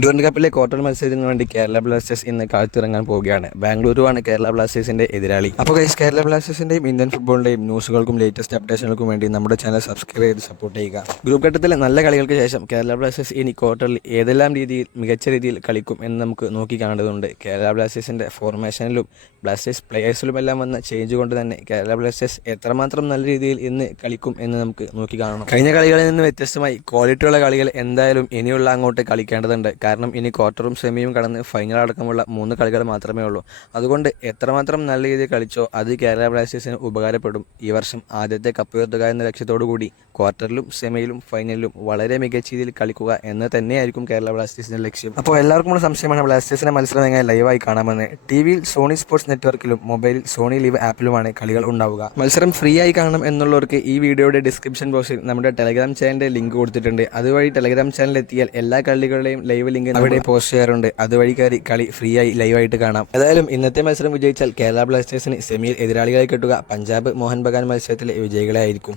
Durand കപ്പിലെ quarter മത്സരത്തിന് വേണ്ടി Kerala Blasters ഇന്ന് കളത്തിറങ്ങാൻ പോവുകയാണ്. ബാംഗ്ലൂരുവാണ് കേരള ബ്ലാസ്റ്റേഴ്സിന്റെ എതിരാളി. അപ്പോൾ ഗൈസ് കേരള ബ്ലാസ്റ്റേഴ്സിന്റെയും ഇന്ത്യൻ ഫുട്ബോളിന്റെയും ന്യൂസുകൾക്കും ലേറ്റസ്റ്റ് അപ്ഡേഷനുകൾക്കും വേണ്ടി നമ്മുടെ ചാനൽ സബ്സ്ക്രൈബ് ചെയ്ത് സപ്പോർട്ട് ചെയ്യുക. ഗ്രൂപ്പ് ഘട്ടത്തിലെ നല്ല കളികൾക്ക് ശേഷം കേരള ബ്ലാസ്റ്റേഴ്സ് ഇനി ക്വാർട്ടറിൽ ഏതെല്ലാം രീതിയിൽ മികച്ച രീതിയിൽ കളിക്കും എന്ന് നമുക്ക് നോക്കി കാണേണ്ടതുണ്ട് കേരള ബ്ലാസ്റ്റേഴ്സിന്റെ ഫോർമേഷനിലും ബ്ലാസ്റ്റേഴ്സ് പ്ലെയേഴ്സിലും എല്ലാം വന്ന ചേഞ്ച് കൊണ്ട് തന്നെ കേരള ബ്ലാസ്റ്റേഴ്സ് എത്രമാത്രം നല്ല രീതിയിൽ ഇന്ന് കളിക്കും എന്ന് നമുക്ക് നോക്കി കാണണം. കഴിഞ്ഞ കളികളിൽ നിന്ന് വ്യത്യസ്തമായി ക്വാളിറ്റിയുള്ള കളികൾ എന്തായാലും ഇനിയുള്ള അങ്ങോട്ട് കളിക്കേണ്ടതുണ്ട്. കാരണം ഇനി ക്വാർട്ടറും സെമിയും കടന്ന് ഫൈനൽ അടക്കമുള്ള മൂന്ന് കളികൾ മാത്രമേ ഉള്ളൂ. അതുകൊണ്ട് എത്രമാത്രം നല്ല രീതിയിൽ കളിച്ചോ അത് കേരള ബ്ലാസ്റ്റേഴ്സിന് ഉപകാരപ്പെടും. ഈ വർഷം ആദ്യത്തെ കപ്പ് ഉയർത്തുക എന്ന ലക്ഷ്യത്തോടു കൂടി ക്വാർട്ടറിലും സെമിയിലും ഫൈനലിലും വളരെ മികച്ച രീതിയിൽ കളിക്കുക എന്ന് തന്നെയായിരിക്കും കേരള ബ്ലാസ്റ്റേഴ്സിന്റെ ലക്ഷ്യം. അപ്പോൾ എല്ലാവർക്കും ഉള്ള സംശയമാണ് ബ്ലാസ്റ്റേഴ്സിന്റെ മത്സരം എങ്ങനെ ലൈവായി കാണാമെന്ന്. ടി വിയിൽ സോണി സ്പോർട്സ് നെറ്റ്വർക്കിലും മൊബൈലിൽ സോണി ലീവ് ആപ്പിലുമാണ് കളികൾ ഉണ്ടാവുക. മത്സരം ഫ്രീ ആയി കാണണം എന്നുള്ളവർക്ക് ഈ വീഡിയോയുടെ ഡിസ്ക്രിപ്ഷൻ ബോക്സിൽ നമ്മുടെ ടെലഗ്രാം ചാനലിന്റെ ലിങ്ക് കൊടുത്തിട്ടുണ്ട്. അതുവഴി ടെലഗ്രാം ചാനലിൽ എത്തിയാൽ എല്ലാ കളികളുടെയും ലൈവ് ലിങ്ക് അവിടെ പോസ്റ്റ് ചെയ്യാറുണ്ട്. അതുവഴി കയറി കളി ഫ്രീ ആയി ലൈവായിട്ട് കാണാം. ഏതായാലും ഇന്നത്തെ മത്സരം വിജയിച്ചാൽ കേരള ബ്ലാസ്റ്റേഴ്സിന് സെമിയിൽ എതിരാളികളായി കിട്ടുക. പഞ്ചാബ് മോഹൻ ബഗാൻ മത്സരത്തിലെ വിജയികളെ ആയിരിക്കും